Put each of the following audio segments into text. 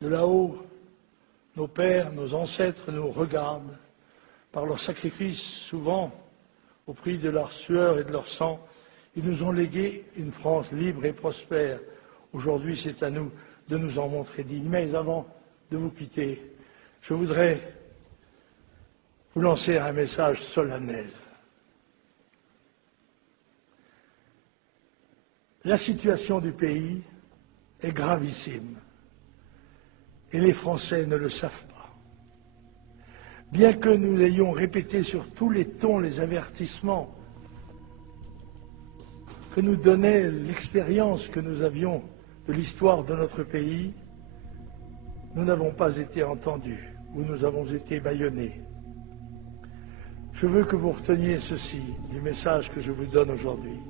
De là-haut, nos pères, nos ancêtres nous regardent par leur sacrifice, souvent au prix de leur sueur et de leur sang. Ils nous ont légué une France libre et prospère. Aujourd'hui, c'est à nous de nous en montrer dignes. Mais avant de vous quitter, je voudrais vous lancer un message solennel. La situation du pays est gravissime et les Français ne le savent pas. Bien que nous ayons répété sur tous les tons les avertissements que nous donnait l'expérience que nous avions de l'histoire de notre pays, nous n'avons pas été entendus ou nous avons été bâillonnés. Je veux que vous reteniez ceci du message que je vous donne aujourd'hui.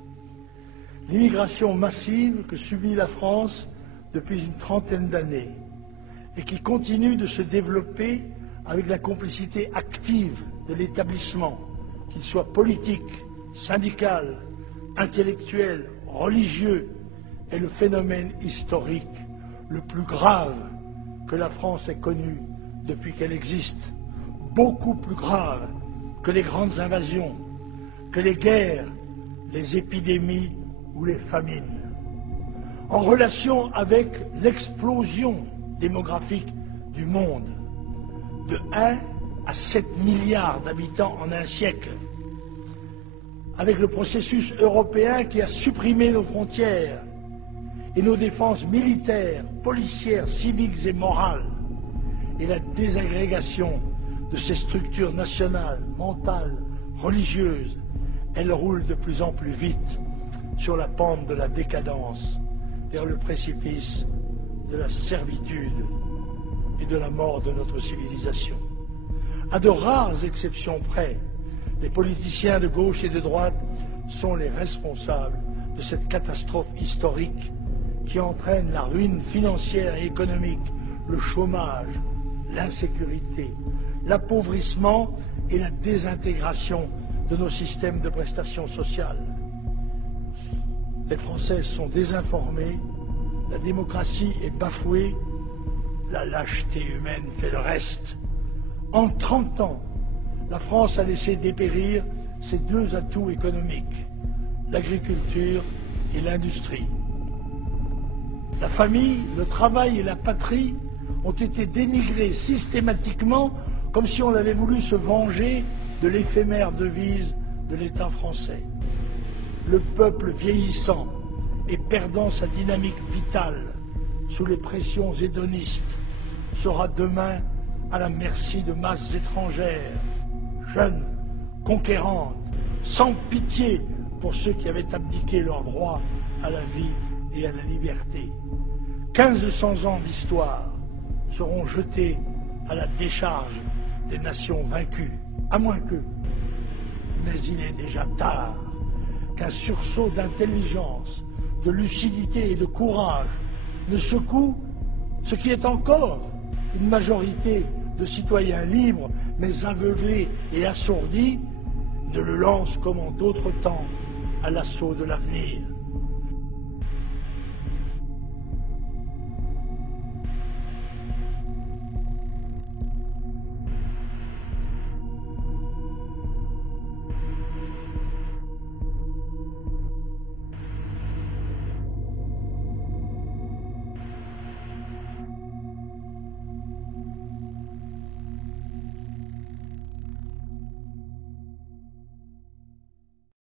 L'immigration massive que subit la France depuis une trentaine d'années et qui continue de se développer avec la complicité active de l'établissement, qu'il soit politique, syndical, intellectuel, religieux, est le phénomène historique le plus grave que la France ait connu depuis qu'elle existe. Beaucoup plus grave que les grandes invasions, que les guerres, les épidémies ou les famines. En relation avec l'explosion démographique du monde, de 1 à 7 milliards d'habitants en un siècle, avec le processus européen qui a supprimé nos frontières et nos défenses militaires, policières, civiques et morales, et la désagrégation de ces structures nationales, mentales, religieuses, elles roulent de plus en plus vite sur la pente de la décadence, vers le précipice de la servitude et de la mort de notre civilisation. À de rares exceptions près, les politiciens de gauche et de droite sont les responsables de cette catastrophe historique qui entraîne la ruine financière et économique, le chômage, l'insécurité, l'appauvrissement et la désintégration de nos systèmes de prestations sociales. Les Français sont désinformés, la démocratie est bafouée, la lâcheté humaine fait le reste. En 30 ans, la France a laissé dépérir ses deux atouts économiques, l'agriculture et l'industrie. La famille, le travail et la patrie ont été dénigrés systématiquement comme si on avait voulu se venger de l'éphémère devise de l'État français. Le peuple vieillissant et perdant sa dynamique vitale sous les pressions hédonistes sera demain à la merci de masses étrangères, jeunes, conquérantes, sans pitié pour ceux qui avaient abdiqué leur droit à la vie et à la liberté. 1500 ans d'histoire seront jetés à la décharge des nations vaincues, à moins que, mais il est déjà tard, qu'un sursaut d'intelligence, de lucidité et de courage ne secoue ce qui est encore une majorité de citoyens libres, mais aveuglés et assourdis, ne le lance comme en d'autres temps à l'assaut de l'avenir.